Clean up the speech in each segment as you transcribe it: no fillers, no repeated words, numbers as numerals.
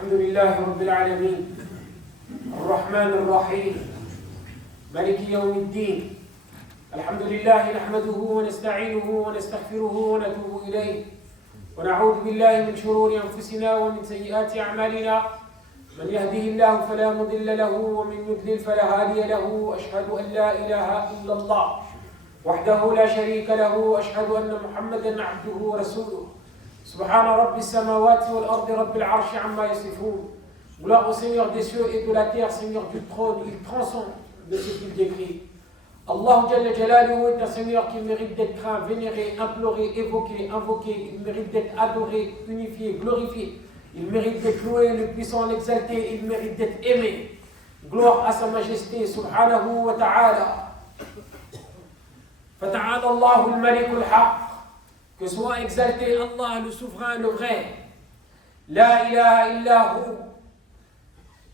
الحمد لله رب العالمين الرحمن الرحيم مالك يوم الدين. الحمد لله نحمده ونستعينه ونستغفره ونتوب إليه ونعوذ بالله من شرور أنفسنا ومن سيئات أعمالنا. من يهده الله فلا مضل له ومن يضلل فلا هادي له. وأشهد أن لا إله إلا الله وحده لا شريك له وأشهد أن محمدا عبده ورسوله. سبحان رب السماوات والأرض رب العرش عما يصفون. Gloire au Seigneur des cieux et de la terre, Seigneur du trône, il transcende de ce qu'il décrit. Allah Jalla Jalaluhu est un Seigneur qui mérite d'être craint, vénéré, imploré, évoqué, invoqué. Il mérite d'être adoré, unifié, glorifié. Il mérite d'être loué, le puissant, l'exalté. Il mérite d'être aimé. Gloire à sa majesté, subhanahu wa ta'ala. Fata'ala Allahu al-Malik al-Haq. Que soit exalté Allah, le souverain, le vrai. La ilaha illa hu.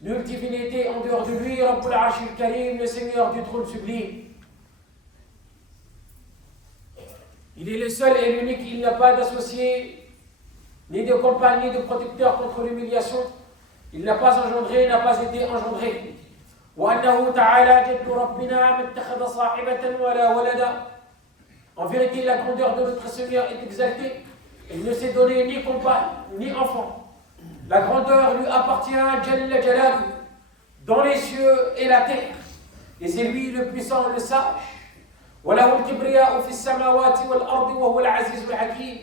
Nulle divinité en dehors de lui, Rabbul Arsh al-Karim, le Seigneur du trône sublime. Il est le seul et l'unique, il n'a pas d'associé, ni de compagne, ni de protecteur contre l'humiliation. Il n'a pas engendré, n'a pas été engendré. وَأَنَّهُ تَعَالَى جَدُّ رَبِّنَا مَا اتَّخَذَ صَاحِبَةً وَلَا وَلَدًا. En vérité, la grandeur de notre Seigneur est exaltée. Il ne s'est donné ni compagne, ni enfant. La grandeur lui appartient, Jalla Jalaluhu, dans les cieux et la terre. Et c'est lui le puissant, le sage. وَلَهُ الْكِبْرِيَاءُ فِي السَّمَاوَاتِ وَالْأَرْضِ وَهُوَ الْعَزِيزُ الْحَكِيمُ.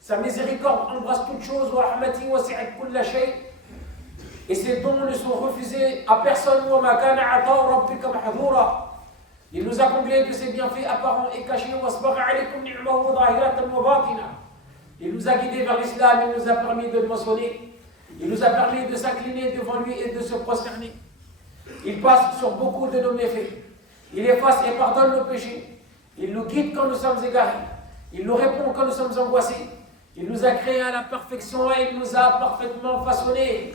Sa miséricorde embrasse toutes choses, وَرَحْمَتِهِ وَسِعَتْ كُلَّ شَيْءٍ. Et ses dons ne sont refusés à personne. وَمَا كَانَ عَطَاءُ رَبِّكَ مَحْظُورًا. Il nous a comblés de ses bienfaits apparents et cachés. وَأَسْبَغَ عَلَيْكُمْ نِعْمَهُ ظَاهِرَةً وَبَاطِنًا. Il nous a guidés vers l'islam, il nous a permis de le mentionner. Il nous a permis de s'incliner devant lui et de se prosterner. Il passe sur beaucoup de nos méfaits. Il efface et pardonne nos péchés. Il nous guide quand nous sommes égarés. Il nous répond quand nous sommes angoissés. Il nous a créés à la perfection et il nous a parfaitement façonnés.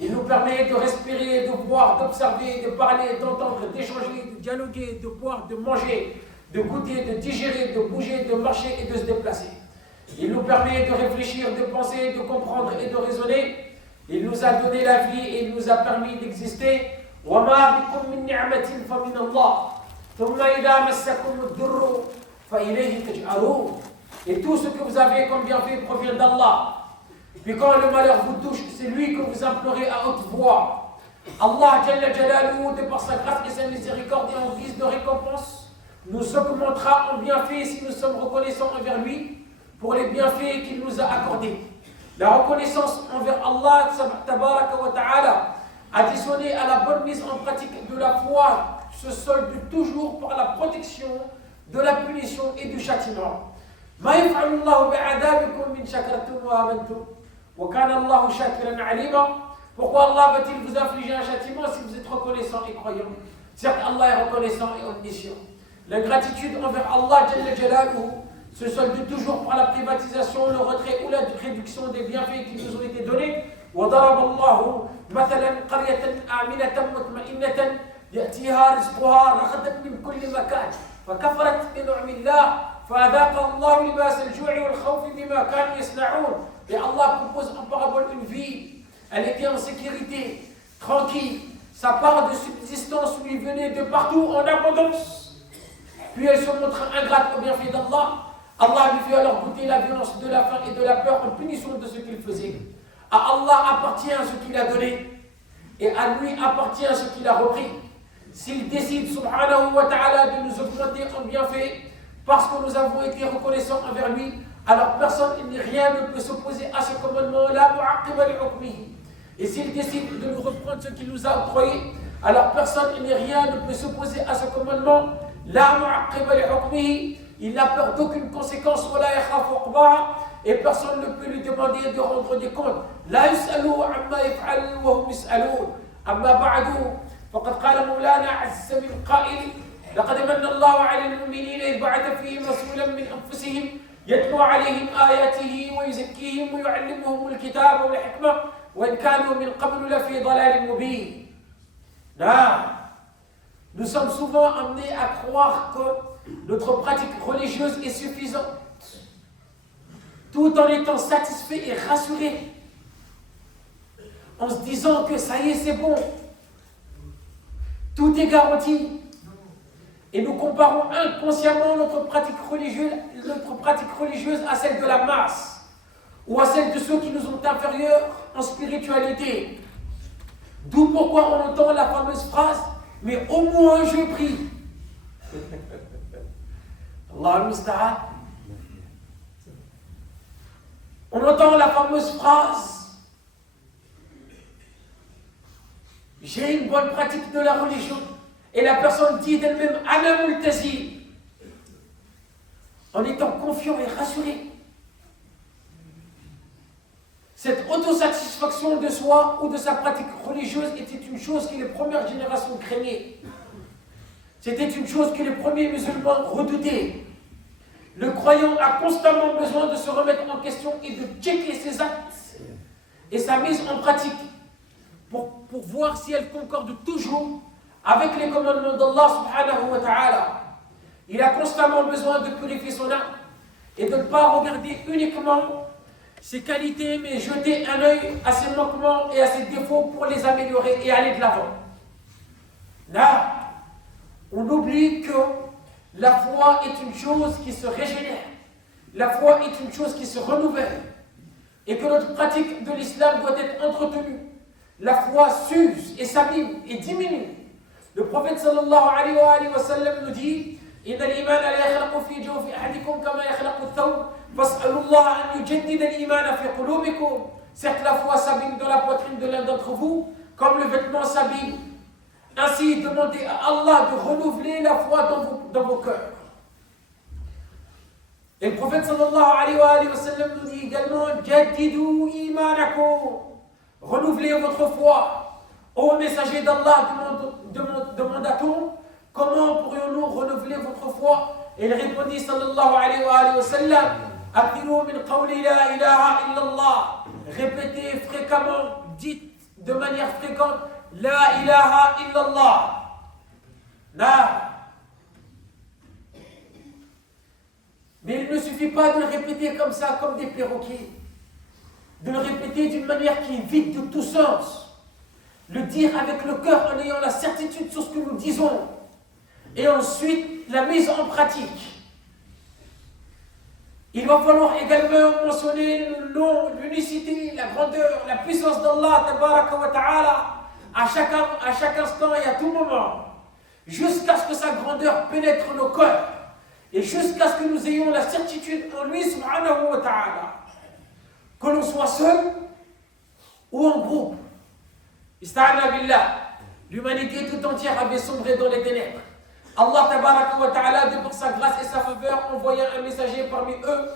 Il nous permet de respirer, de voir, d'observer, de parler, d'entendre, d'échanger, de dialoguer, de boire, de manger, de goûter, de digérer, de bouger, de marcher et de se déplacer. Il nous permet de réfléchir, de penser, de comprendre et de raisonner. Il nous a donné la vie et il nous a permis d'exister. وَمَا بِكُم مِّن نِّعْمَةٍ فَمِنَ اللَّهِ ثُمَّ إِذَا مَسَّكُمُ الضُّرُّ فَإِلَيْهِ تَجْأَرُونَ. Et tout ce que vous avez comme bienfait provient d'Allah. Puis quand le malheur vous touche, c'est lui que vous implorez à haute voix. Allah Jalla Jalaluhu, de par sa grâce et sa miséricorde et en guise de récompense, nous augmentera en bienfait si nous sommes reconnaissants envers lui pour les bienfaits qu'il nous a accordés. La reconnaissance envers Allah tabaraka wa ta'ala, additionnée à la bonne mise en pratique de la foi, se solde toujours par la protection de la punition et du châtiment. ما يفعل الله بعذابكم من شكرتم وآمنتم وكان الله شاكرا عليما. Pourquoi Allah va-t-il vous infliger un châtiment si vous êtes reconnaissant et croyant? Certes, Allah est reconnaissant et omniscient. L'ingratitude envers Allah Jalla Jalaluhu se solde toujours par la privatisation, le retrait ou la réduction des bienfaits qui nous ont été donnés. وضرب الله مثلا قرية آمنة مطمئنة يأتيها رزقها رغدا من كل مكان فكفرت بنعم الله فأذاقها الله لباس الجوع والخوف بما كانوا يصنعون. Et Allah propose en parabole une vie. Elle était en sécurité, tranquille. Sa part de subsistance lui venait de partout en abondance. Puis elle se montra ingrate au bienfait d'Allah. Allah lui fait alors goûter la violence de la faim et de la peur en punition de ce qu'il faisait. À Allah appartient ce qu'il a donné et à lui appartient ce qu'il a repris. S'il décide, subhanahu wa ta'ala, de nous augmenter en bienfait parce que nous avons été reconnaissants envers lui, alors personne ni rien ne peut s'opposer à ce commandement. La mu'aqqiba li hukmihi. Et s'il décide de nous reprendre ce qu'il nous a octroyé, alors personne ni rien ne peut s'opposer à ce commandement. La mu'aqqiba li hukmihi. Il n'a peur d'aucune conséquence, et personne ne peut lui demander de rendre des comptes. لا يسألوا عما يفعل وهم يسألون. أما بعد فقد قال مولانا عز من قائل لقد من الله على المؤمنين إذ بعث فيهم رسولا من أنفسهم يتلو عليهم آياته ويزكيهم ويعلمهم الكتاب والحكمة وإن كانوا من قبل لفي ضلال مبين. Nous sommes souvent amenés à croire que notre pratique religieuse est suffisante, tout en étant satisfait et rassuré. en se disant que ça y est, c'est bon. Tout est garanti. Et nous comparons inconsciemment notre pratique religieuse à celle de la masse ou à celle de ceux qui nous sont inférieurs en spiritualité. D'où pourquoi on entend la fameuse phrase « mais au moins je prie ». Allah al-Musta'an. On entend la fameuse phrase « j'ai une bonne pratique de la religion ». Et la personne dit d'elle-même « ana multazi » en étant confiant et rassuré. Cette autosatisfaction de soi ou de sa pratique religieuse était une chose que les premières générations craignaient. C'était une chose que les premiers musulmans redoutaient. Le croyant a constamment besoin de se remettre en question et de checker ses actes et sa mise en pratique pour voir si elle concorde toujours avec les commandements d'Allah subhanahu wa ta'ala. Il a constamment besoin de purifier son âme et de ne pas regarder uniquement ses qualités, mais jeter un œil à ses manquements et à ses défauts pour les améliorer et aller de l'avant. Là, on oublie que la foi est une chose qui se régénère. La foi est une chose qui se renouvelle. Et que notre pratique de l'islam doit être entretenue. La foi s'use et s'abîme et diminue. Le prophète sallallahu alayhi wa sallam nous dit « Inna al-iman la yakhlaqu fi jawfi ahadikum kama yakhlaqu al-thawb fas'alu Allah an yujaddida al-iman fi qulubikum » Certes, la foi s'abîme dans la poitrine de l'un d'entre vous, comme le vêtement s'abîme. Ainsi, demandez à Allah de renouveler la foi dans vos cœurs. Et le prophète sallallahu alayhi wa sallam nous dit également « Jaddidu imanakum » Renouvelez votre foi. Ô messager d'Allah, demanda-t-on, comment pourrions-nous renouveler votre foi? Et il répondit sallallahu alayhi wa sallam, Akhiru min qawli la ilaha illallah. Répétez fréquemment, dites de manière fréquente, la ilaha illallah. La. Mais il ne suffit pas de le répéter comme ça, comme des perroquets. De le répéter d'une manière qui est vide de tout sens. Le dire avec le cœur en ayant la certitude sur ce que nous disons. Et ensuite, la mise en pratique. Il va falloir également mentionner le nom, l'unicité, la grandeur, la puissance d'Allah, tabaraka wa ta'ala, à chaque instant et à tout moment. Jusqu'à ce que sa grandeur pénètre nos cœurs. Et jusqu'à ce que nous ayons la certitude en lui, subhanahu wa ta'ala. Que l'on soit seul ou en groupe. Ista'ana billah, l'humanité tout entière avait sombré dans les ténèbres. Allah tabaraka wa ta'ala, de par sa grâce et sa faveur, envoya un messager parmi eux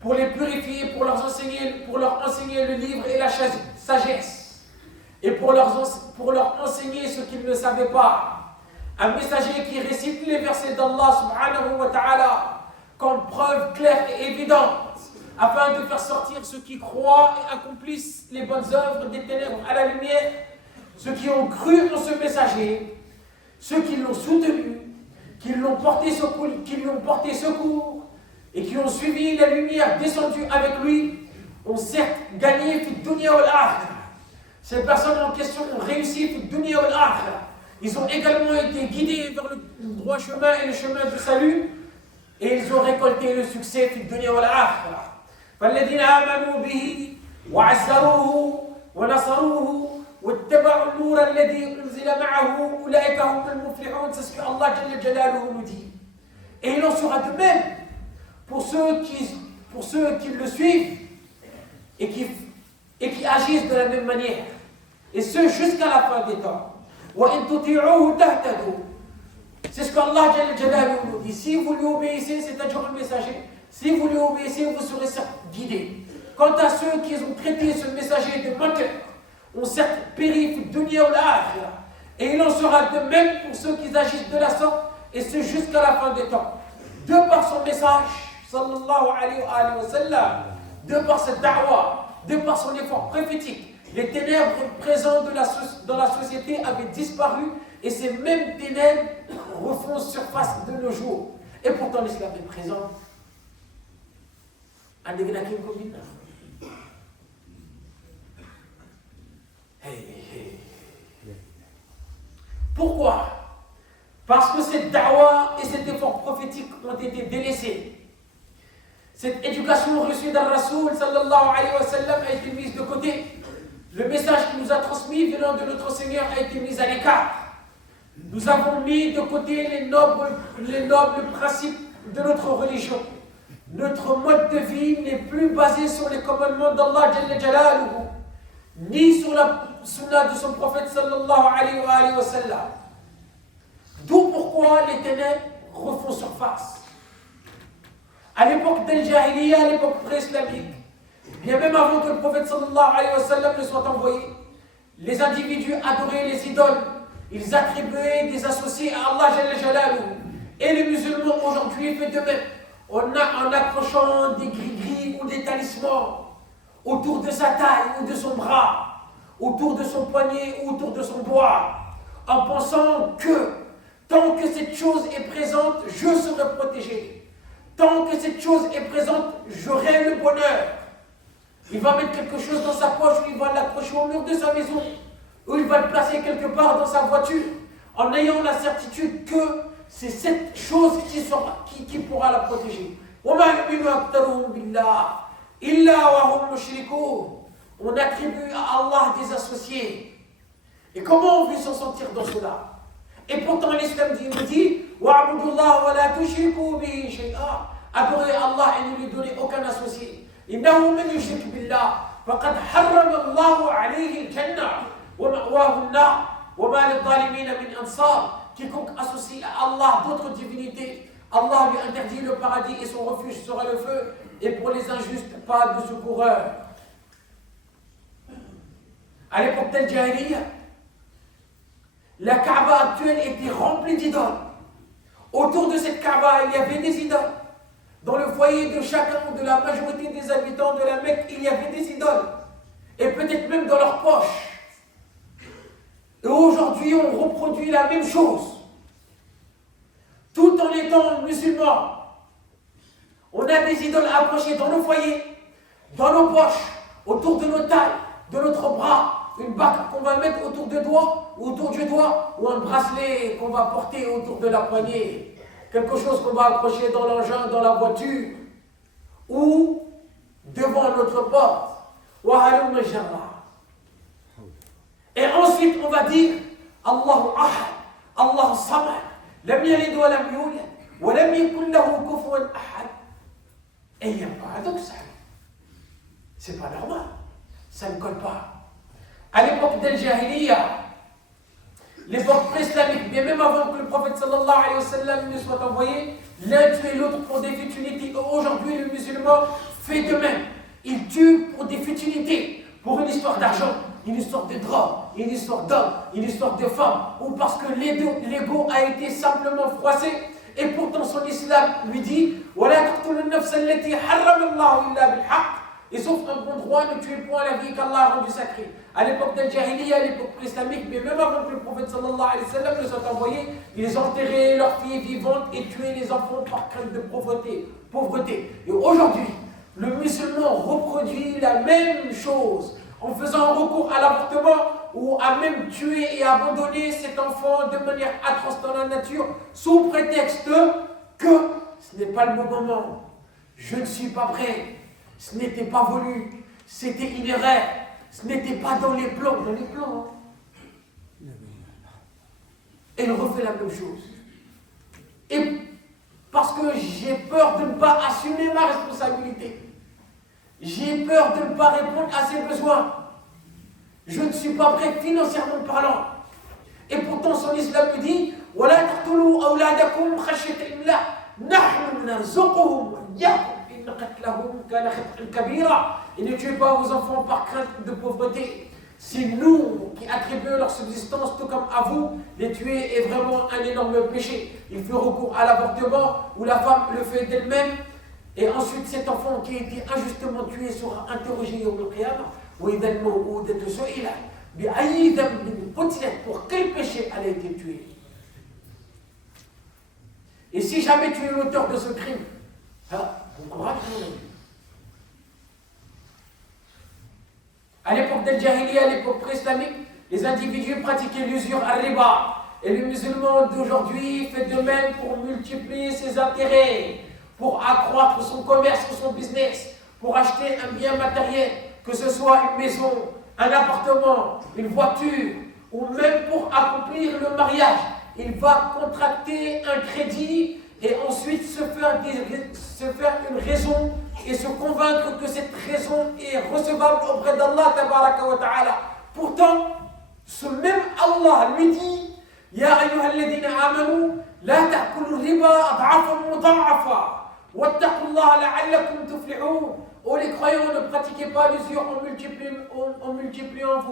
pour les purifier, pour leur enseigner le livre et la sagesse, et pour leur enseigner ce qu'ils ne savaient pas. Un messager qui récite les versets d'Allah subhanahu wa ta'ala comme preuve claire et évidente, afin de faire sortir ceux qui croient et accomplissent les bonnes œuvres des ténèbres à la lumière, ceux qui ont cru en ce messager, ceux qui l'ont soutenu, qui lui ont porté secours et qui ont suivi la lumière descendue avec lui, ont certes gagné fi dunya wal akhirah. Ces personnes en question ont réussi fi dunya wal akhirah. Ils ont également été guidés vers le droit chemin et le chemin du salut, et ils ont récolté le succès fi dunya wal akhirah. فالذين آمنوا به وعزروه ونصروه واتبعوا النور الذي أنزل معه أولئك هم المفلحون. C'est ce que Allah Jalla Jalaluhu nous dit. Et il en sera de même pour ceux qui le suivent et qui agissent de la même manière. Et ce jusqu'à la fin des temps. وَإِن تُطِيعُوهُ تَهْتَدُوا. C'est ce qu'Allah Jalla Jalaluhu nous dit. Si vous lui obéissez, c'est-à-dire le messager, si vous lui obéissez, vous serez certes guidés. Quant à ceux qui ont traité ce messager de menteur, ont certes péri fi dunya wal akhirah. Et il en sera de même pour ceux qui agissent de la sorte, et ce jusqu'à la fin des temps. De par son message, sallallahu alayhi wa sallam, de par cette da'wah, de par son effort prophétique, les ténèbres présentes dans la société avaient disparu, et ces mêmes ténèbres refont surface de nos jours. Et pourtant l'islam est présent. Pourquoi? Parce que cette da'wa et cet effort prophétique ont été délaissés. Cette éducation reçue d'un Rasoul sallallahu alayhi wa sallam a été mise de côté. Le message qu'il nous a transmis venant de notre Seigneur a été mis à l'écart. Nous avons mis de côté les nobles principes de notre religion. Notre mode de vie n'est plus basé sur les commandements d'Allah Jalla Jalaluhu, ni sur la sunna de son prophète sallallahu alayhi wa sallam. D'où pourquoi les ténèbres refont surface. À l'époque d'Al-Jahiliya, à l'époque pré-islamique, bien même avant que le prophète sallallahu alayhi wa sallam ne soit envoyé, les individus adoraient les idoles. Ils attribuaient des associés à Allah Jalla Jalaluhu. Et les musulmans aujourd'hui font de même. En accrochant des gris-gris ou des talismans autour de sa taille ou de son bras, autour de son poignet ou autour de son doigt, en pensant que tant que cette chose est présente, je serai protégé. Tant que cette chose est présente, j'aurai le bonheur. Il va mettre quelque chose dans sa poche, ou il va l'accrocher au mur de sa maison, ou il va le placer quelque part dans sa voiture, en ayant la certitude que c'est cette chose qui pourra la protéger. On attribue à Allah des associés. Et comment on veut s'en sortir dans cela? Et pourtant l'islam nous dit adorez Allah et ne lui donnez aucun associé. إنه من يشرك بالله فقد حرم الله عليه الجنة ومأواه النار وما للظالمين من أنصار. Quiconque associe à Allah d'autres divinités, Allah lui interdit le paradis et son refuge sera le feu, et pour les injustes, pas de secoureur. À l'époque d'Al-Jahiliya, la Kaaba actuelle était remplie d'idoles. Autour de cette Kaaba, il y avait des idoles. Dans le foyer de chacun ou de la majorité des habitants de la Mecque, il y avait des idoles. Et peut-être même dans leurs poches. Et aujourd'hui, on reproduit la même chose. Tout en étant musulmans. On a des idoles accrochées dans nos foyers, dans nos poches, autour de nos tailles, de notre bras. Une bague qu'on va mettre autour du doigt, ou un bracelet qu'on va porter autour de la poignée. Quelque chose qu'on va accrocher dans l'engin, dans la voiture, ou devant notre porte. Et ensuite, on va dire Allahu Ahad, Allahu Samad, Lam yalid wa lam yulad, wa lam yakun lahu kufuwan ahad. Et il y a un paradoxe. C'est pas normal. Ça ne colle pas. À l'époque d'Al-Jahiliya, l'époque pré-islamique, bien même avant que le prophète sallallahu alayhi wa sallam ne soit envoyé, l'un tuait l'autre pour des futilités. Aujourd'hui, le musulman fait de même. Il tue pour des futilités, pour une histoire d'argent, une histoire de drogue, une histoire d'homme, une histoire de femme, ou parce que l'ego a été simplement froissé, et pourtant son islam lui dit et sauf un bon droit, ne tuez point la vie qu'Allah a rendue sacrée. À l'époque d'Al-Jahiliya, à l'époque pré-islamique, mais même avant que le prophète sallallahu alayhi wa sallam ne soit envoyé, ils enterraient leurs filles vivantes et tuaient les enfants par crainte de pauvreté. Et aujourd'hui, le musulman reproduit la même chose en faisant recours à l'avortement ou à même tuer et abandonner cet enfant de manière atroce dans la nature sous prétexte que ce n'est pas le bon moment, je ne suis pas prêt, ce n'était pas voulu, c'était inéraire, ce n'était pas dans les plans, hein. Et il refait la même chose. Et parce que j'ai peur de ne pas assumer ma responsabilité, j'ai peur de ne pas répondre à ses besoins, je ne suis pas prêt financièrement parlant. Et pourtant son islam me dit وَلَا تَقْتُلُوا أَوْلَادَكُمْ خَشْيَةَ إِمْلَاقٍ نَحْنُ نَرْزُقُهُمْ وَإِيَّاكُمْ إِنَّ قَتْلَهُمْ كَانَ خِطْئًا كَبِيرًا. Et ne tuez pas vos enfants par crainte de pauvreté. C'est nous qui attribuons leur subsistance, tout comme à vous. Les tuer est vraiment un énorme péché. Il fait recours à l'avortement où la femme le fait d'elle-même. Et ensuite cet enfant qui a été injustement tué sera interrogé au Qiyamah. وإذا الموءودة سئلت بأي ذنب قتلت. Pour quel péché elle a été tuée? Et si jamais tu es l'auteur de ce crime, bon courage, mon ami. À l'époque d'Al-Jahiliya, à l'époque pré-islamique, les individus pratiquaient l'usure à riba, Et le musulman d'aujourd'hui fait de même pour multiplier ses intérêts, pour accroître son commerce ou son business, pour acheter un bien matériel, que ce soit une maison, un appartement, une voiture, ou même pour accomplir le mariage. Il va contracter un crédit et ensuite se faire une raison et se convaincre que cette raison est recevable auprès d'Allah tabaraka wa ta'ala. Pourtant, ce même Allah lui dit Ya ayyuhalladhina amanu la ta'kulu riba ad'afan mudha'afa wattaqullaha la'allakum tuflihun. Oh les croyants, ne pratiquez pas l'usure en multipliant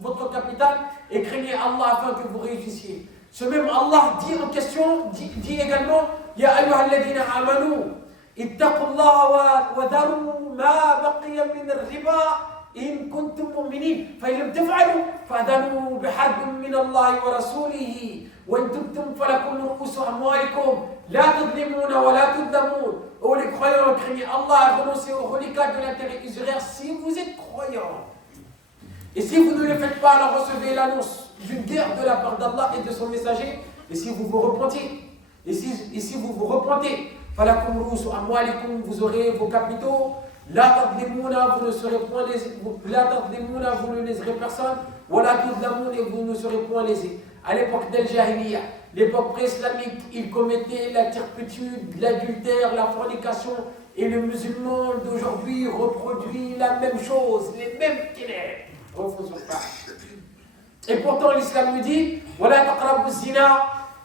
votre capital et craignez Allah afin que vous réussissiez. Ce même Allah dit en question, dit également Ya ayyuhalladhina amanu ittaqullaha wa dharu ma baqiya min ar-riba إن كنتم مؤمنين فإن لم تفعلوا فأذنوا بحرب من الله ورسوله وإن تبتم فلكم رؤوس أموالكم لا تظلمون ولا تظلمون. Oh les croyants, craignez Allah et renoncez au reliquat de l'intérêt usuraire si vous êtes croyants. Et si vous ne le faites pas, alors recevez l'annonce d'une guerre de la part d'Allah et de son messager. Et si vous vous repentez, فلكم رؤوس أموالكم, vous aurez vos capitaux. La tadlimouna, vous ne serez point lésés. La tadlimouna, vous ne léserez personne. Wala tudlamoun, et vous ne serez point lésés. À l'époque d'Al-Jahiliya, l'époque pré-islamique, ils commettaient la turpitude, l'adultère, la fornication. Et le musulman d'aujourd'hui reproduit la même chose, les mêmes ténèbres. Et pourtant l'islam nous dit Wala taqrabu zina,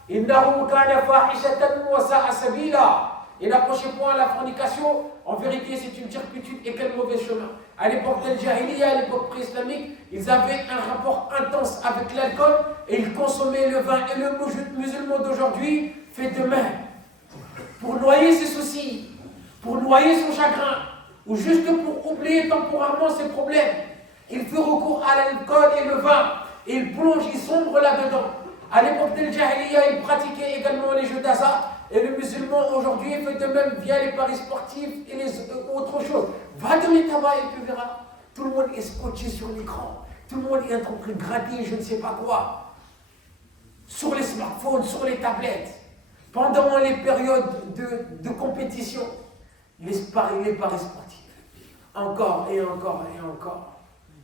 innahu kana fahishatan wa sa'a sabila. Et n'approchez point à la fornication, en vérité c'est une turpitude et quel mauvais chemin. À l'époque d'Al-Jahiliya, à l'époque pré-islamique, ils avaient un rapport intense avec l'alcool et ils consommaient le vin. Et le musulman d'aujourd'hui fait de même. Pour noyer ses soucis, pour noyer son chagrin, ou juste pour oublier temporairement ses problèmes, il fait recours à l'alcool et le vin, et il plonge, il sombre là-dedans. À l'époque d'Al-Jahiliya, ils pratiquaient également les jeux d'hasard. Et le musulman aujourd'hui fait de même via les paris sportifs et les autres choses. Va dans les tabacs et tu verras. Tout le monde est scotché sur l'écran. Tout le monde est en train de gratter je ne sais pas quoi. Sur les smartphones, sur les tablettes. Pendant les périodes de compétition. Les paris sportifs. Encore et encore et encore.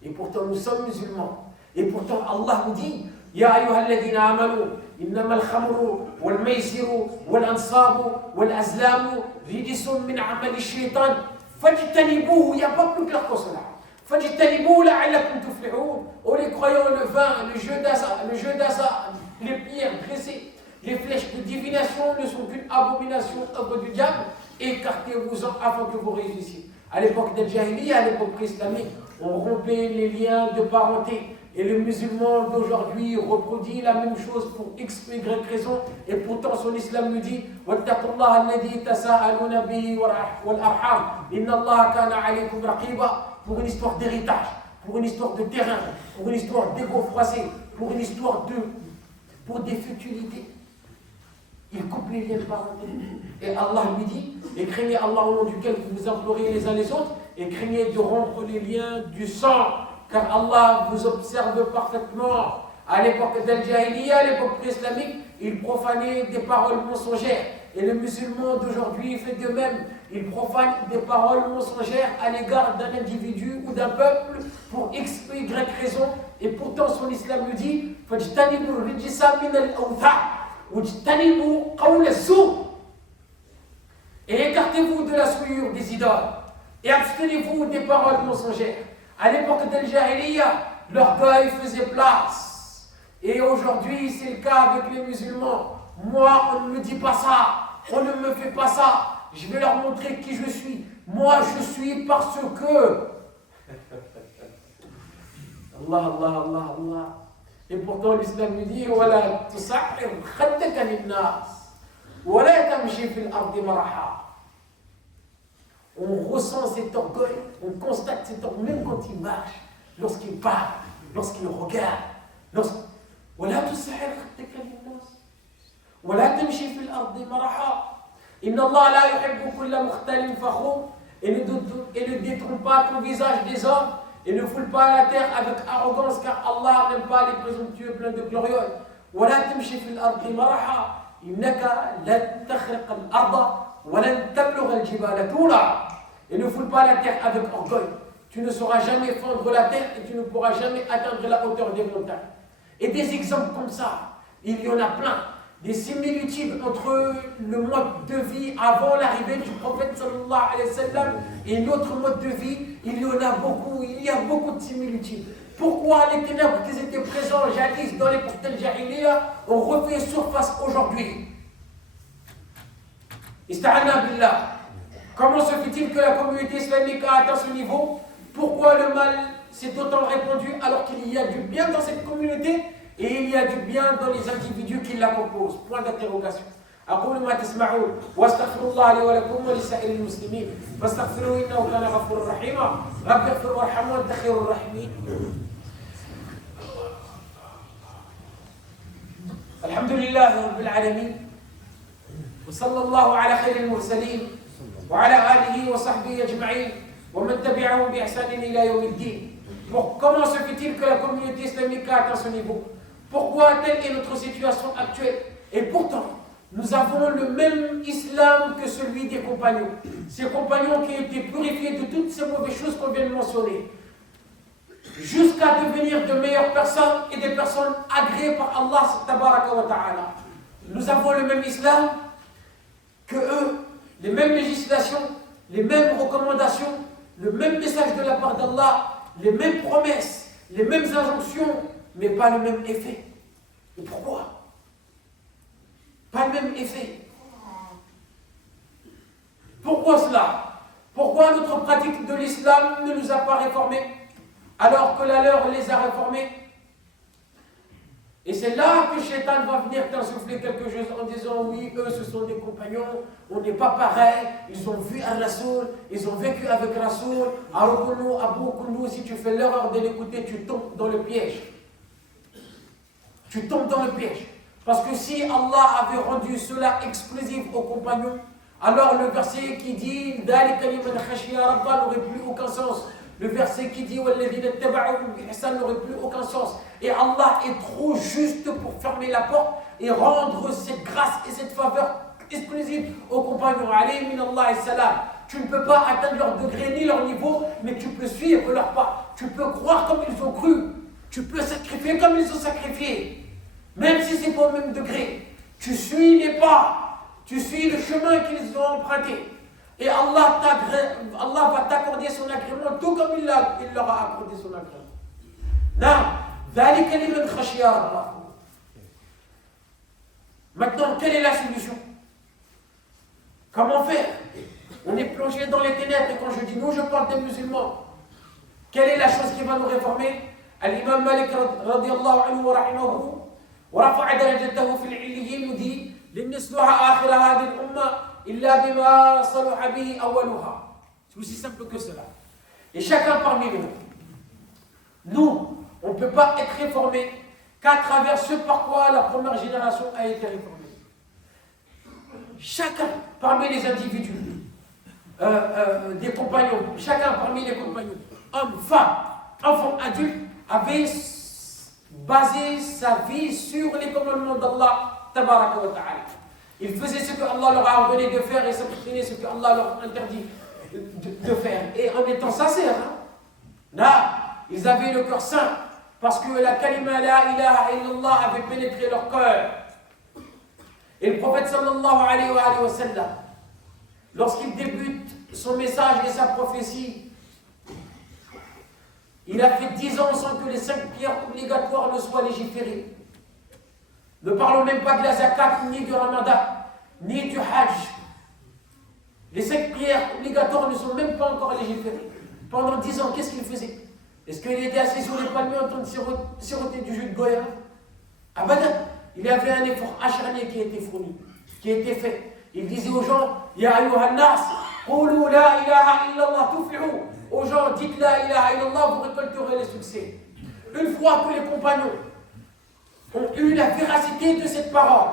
Et pourtant nous sommes musulmans. Et pourtant Allah nous dit Ya ayyuhalladhina amanu إنما الخمر والميسر والأنصاب والأزلام رجس من عمل الشيطان فاجتنبوه. Il n'y a pas plus clair que cela. فاجتنبوه لعلكم تفلحون. Oh les croyants, le vin, le jeu d'hasard, les pierres dressées, les flèches de divination ne sont qu'une abomination, œuvre du diable. Écartez-vous-en afin que vous réussissiez. À l'époque d'Al-Jahiliya, à l'époque pré-islamique, on rompait les liens de parenté. Et le musulman d'aujourd'hui reproduit la même chose pour X ou Y raison. Et pourtant son islam nous dit Wattaqullaha alladhi tasa'aluna bihi wal arham inna Allaha kana alaykum raqiba. Pour une histoire d'héritage, pour une histoire de terrain, pour une histoire d'égo froissé, pour une histoire pour des futilités. Il coupe les liens de parenté. Et Allah lui dit et craignez Allah au nom duquel vous vous implorez les uns les autres, et craignez de rompre les liens du sang. Car Allah vous observe parfaitement. À l'époque d'Al-Jahiliya, à l'époque pré-islamique, il profanait des paroles mensongères. Et le musulman d'aujourd'hui fait de même. Il profane des paroles mensongères à l'égard d'un individu ou d'un peuple pour X ou Y raison. Et pourtant son islam nous dit فَاجْتَنِبُوا الرِّجِسَ مِنَ الْأَوْثَانِ وَاجْتَنِبُوا قَوْلَ الزُّورِ. Et écartez-vous de la souillure des idoles. Et abstenez-vous des paroles mensongères. À l'époque d'Al-Jahiliya, l'orgueil faisait place. Et aujourd'hui, c'est le cas avec les musulmans. Moi, on ne me dit pas ça. On ne me fait pas ça. Je vais leur montrer qui je suis. Moi, je suis parce que... Allah. Et pourtant, l'islam nous dit وَلَا تُصَعِّرْ خَدَّكَ لِلنَّاسِ وَلَا تَمْشِي فِي الْأَرْضِ مَرَحًا. On ressent cet orgueil, on constate cet orgueil, même quand il marche, lorsqu'il parle, lorsqu'il regarde, ولا تسحر خدك للناس ولا تمشي في الأرض مرحا إن الله لا يحب كل مختال فخور. Et ne détrompe pas ton visage des hommes et ne foule pas la terre avec arrogance, car Allah n'aime pas les présomptueux pleins de gloriole. ولا تمشي في الأرض مرحا إنك لن تخرق الأرض ولن تبلغ الجبال طولا. Et ne foule pas la terre avec orgueil. Tu ne sauras jamais fendre la terre et tu ne pourras jamais atteindre la hauteur des montagnes. Et des exemples comme ça, il y en a plein. Des similitudes entre le mode de vie avant l'arrivée du prophète sallallahu alayhi wa sallam et notre mode de vie, il y en a beaucoup, il y a beaucoup de similitudes. Pourquoi les ténèbres qui étaient présents jadis dans l'époque d'Al-Jahiliya ont refait surface aujourd'hui? Ista'ana billah. Comment se fait-il que la communauté islamique a atteint ce niveau? Pourquoi le mal s'est autant répandu alors qu'il y a du bien dans cette communauté et il y a du bien dans les individus qui la composent? Point d'interrogation. أقول ما تسمعون واستغفر الله لي ولكم ولسائر المسلمين فاستغفروه إنه كان غفورا رحيما رب اغفر وارحم وأنت خير الراحمين. الحمد لله رب العالمين وصلى الله على خير المرسلين وعلى آله وصحبه أجمعين ومن تبعهم بإحسان إلى يوم الدين. Comment se fait-il que la communauté islamique a atteint ce niveau? Pourquoi telle est notre situation actuelle? Et pourtant, nous avons le même islam que celui des compagnons. Ces compagnons qui étaient purifiés de toutes ces mauvaises choses qu'on vient de mentionner, jusqu'à devenir de meilleures personnes et des personnes agréées par Allah tabaraka wa ta'ala. Nous avons le même islam que eux, les mêmes législations, les mêmes recommandations, le même message de la part d'Allah, les mêmes promesses, les mêmes injonctions, mais pas le même effet. Et pourquoi? Pas le même effet. Pourquoi cela? Pourquoi notre pratique de l'islam ne nous a pas réformés alors que la leur les a réformés? Et c'est là que Shaitan va venir t'insuffler quelque chose en disant oui, eux ce sont des compagnons, on n'est pas pareil, ils ont vu un Rasoul, ils ont vécu avec Rasoul, alors que nous, Abou Koundou, si tu fais l'erreur de l'écouter, tu tombes dans le piège. Tu tombes dans le piège. Parce que si Allah avait rendu cela exclusif aux compagnons, alors le verset qui dit Dhalika liman khashiya rabba n'aurait plus aucun sens. Le verset qui dit Walladhina taba'u bi ihsan n'aurait plus aucun sens. Et Allah est trop juste pour fermer la porte et rendre cette grâce et cette faveur exclusive aux compagnons. Alayhi min Allah et salam. Tu ne peux pas atteindre leur degré ni leur niveau, mais tu peux suivre leur pas. Tu peux croire comme ils ont cru. Tu peux sacrifier comme ils ont sacrifié. Même si ce n'est pas au même degré. Tu suis les pas. Tu suis le chemin qu'ils ont emprunté. Et Allah va t'accorder son agrément tout comme il leur a accordé son agrément. Maintenant, quelle est la solution? Comment faire? On est plongé dans les ténèbres et quand je dis nous, je parle des musulmans. Quelle est la chose qui va nous réformer? L'imam Malik radiallahu anhu wa rahimahu ورفع درجته في العليين nous dit لن يصلح آخر هذه الأمة إلا بما صلح به أولها. C'est aussi simple que cela. Et chacun parmi nous, on ne peut pas être réformé qu'à travers ce par quoi la première génération a été réformée. Chacun parmi les individus, des compagnons, chacun parmi les compagnons, hommes, femmes, enfants, adultes, avait basé sa vie sur les commandements d'Allah tabaraka wa ta'ala. Ils faisaient ce que Allah leur a ordonné de faire et s'abstenaient ce que Allah leur interdit de faire. Et en étant sincères, là, ils avaient le cœur saint parce que la kalima la ilaha illallah avait pénétré leur cœur. Et le prophète sallallahu alayhi wa sallam, lorsqu'il débute son message et sa prophétie, il a fait 10 ans sans que les 5 prières obligatoires ne soient légiférées. Ne parlons même pas de la zakat, ni du ramadan, ni du hajj. Les 5 prières obligatoires ne sont même pas encore légiférées. Pendant 10 ans, qu'est-ce qu'il faisait? Est-ce qu'il était assis sur les palmiers en train de siroter du jus de goya? Abadan. Il y avait un effort acharné qui était fourni, qui était fait. Il disait aux gens, Ya ayyuhan nas, qulu la ilaha illallah tuflihu. Aux gens, dites la ilaha illallah, vous récolterez les succès. Une fois que les compagnons ont eu la véracité de cette parole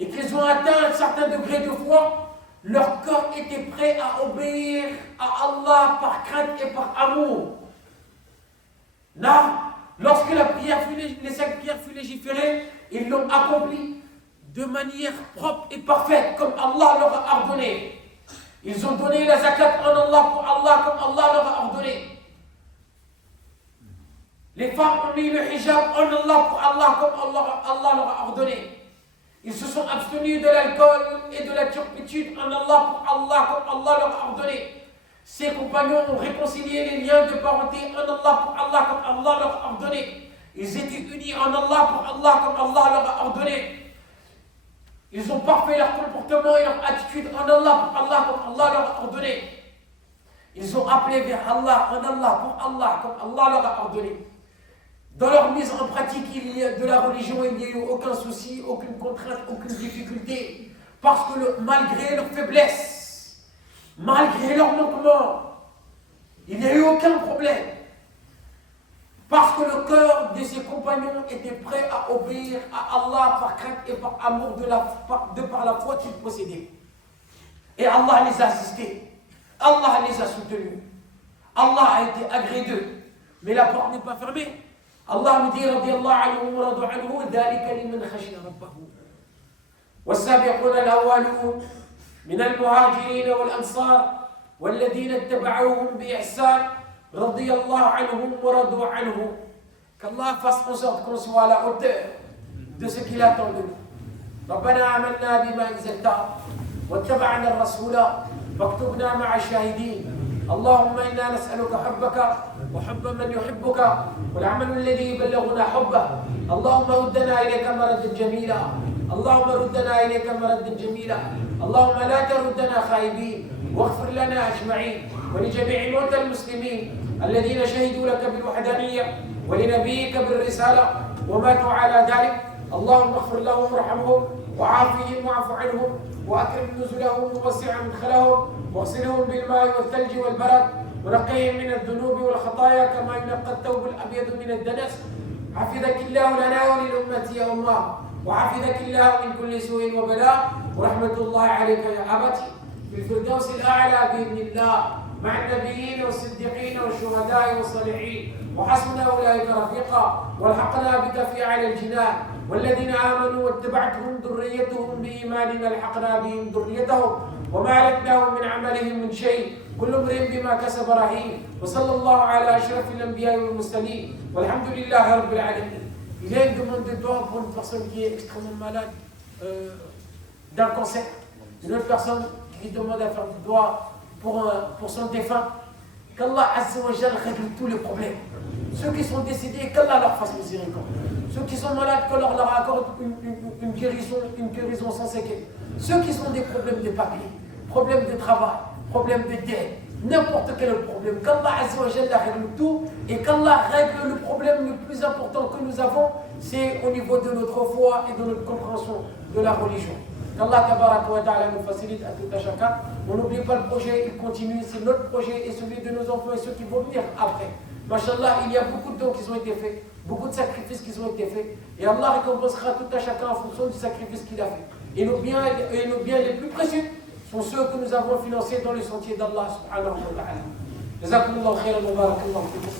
et qu'ils ont atteint un certain degré de foi, leur cœur était prêt à obéir à Allah par crainte et par amour. Là, lorsque la prière les 5 prières furent légiféré, ils l'ont accompli de manière propre et parfaite, comme Allah leur a ordonné. Ils ont donné la zakat en Allah pour Allah, comme Allah leur a ordonné. Les femmes ont mis le hijab en Allah pour Allah, comme Allah leur a ordonné. Ils se sont abstenus de l'alcool et de la turpitude en Allah pour Allah, comme Allah leur a ordonné. Ces compagnons ont réconcilié les liens de parenté en Allah pour Allah, comme Allah leur a ordonné. Ils étaient unis en Allah pour Allah, comme Allah leur a ordonné. Ils ont parfait leur comportement et leur attitude en Allah pour Allah, comme Allah leur a ordonné. Ils ont appelé vers Allah en Allah pour Allah, comme Allah leur a ordonné. Dans leur mise en pratique de la religion, il n'y a eu aucun souci, aucune contrainte, aucune difficulté. Parce que malgré leur faiblesse, malgré leur manquement, il n'y a eu aucun problème. Parce que le cœur de ses compagnons était prêt à obéir à Allah par crainte et par amour par la foi qu'ils possédaient. Et Allah les a assistés. Allah les a soutenus. Allah a été agré d'eux. Mais la porte n'est pas fermée. Allah nous dit رضي الله عنهم ورضوا عنه ذلك لمن خشي ربه والسابقون الأولون من المهاجرين والأنصار والذين اتبعوهم بإحسان رضي الله عنهم ورضوا عنه. Qu'Allah fasse en sorte qu'on soit à la hauteur de ce qu'il attend de nous. ربنا آمنا بما أنزلت واتبعنا الرسول فاكتبنا مع الشاهدين. اللهم إنا نسألك حبك وحب من يحبك والعمل الذي يبلغنا حبه. اللهم ردنا إليك مردا جميلا. اللهم ردنا إليك مردا جميلا. اللهم لا تردنا خائبين واغفر لنا أجمعين ولجميع موتى المسلمين الذين شهدوا لك بالوحدانية ولنبيك بالرسالة وماتوا على ذلك. اللهم اغفر لهم وارحمهم وعافهم واعف عنهم وأكرم نزلهم ووسع مدخلهم واغسلهم بالماء والثلج والبرد ونقيهم من الذنوب والخطايا كما ينقى الثوب الأبيض من الدنس. حفظك الله لنا وللأمة يا أمة وحفظك الله من كل سوء وبلاء ورحمة الله عليك يا أبتي في الفردوس الأعلى بإذن الله مع النبيين والصديقين والشهداء والصالحين وحسن أولئك رفيقا والحقنا بك في أعلى الجنان. والذين آمنوا واتبعتهم ذريتهم بإيمان ألحقنا بهم ذريتهم وما ألتناهم من عملهم من شيء كل امرئ بما كسب رهين. وصلى الله على أشرف الأنبياء والمرسلين والحمد لله رب العالمين. Il y a une demande de doigt pour une personne qui est extrêmement malade d'un cancer. Une autre personne qui demande à faire du doigt pour son défunt. Qu'Allah Azza wa Jal règle tous les problèmes. Ceux qui sont décédés, qu'Allah leur fasse miséricorde. Ceux qui sont malades, qu'Allah leur accorde une guérison sans séquelles. Ceux qui ont des problèmes de papier, problèmes de travail, problèmes de dette, n'importe quel problème, qu'Allah Azza wa Jalla règle tout et qu'Allah règle le problème le plus important que nous avons, c'est au niveau de notre foi et de notre compréhension de la religion. Qu'Allah Tabaraka wa Ta'ala nous facilite à tout à chacun. On n'oublie pas le projet, il continue, c'est notre projet et celui de nos enfants et ceux qui vont venir après. Mashallah, il y a beaucoup de dons qui ont été faits, beaucoup de sacrifices qui ont été faits et Allah récompensera tout à chacun en fonction du sacrifice qu'il a fait. Et nos biens les plus précieux sont ceux que nous avons financés dans le sentier d'Allah subhanahu wa ta'ala. Jazakumullahu khairan wa barakallahu fikum.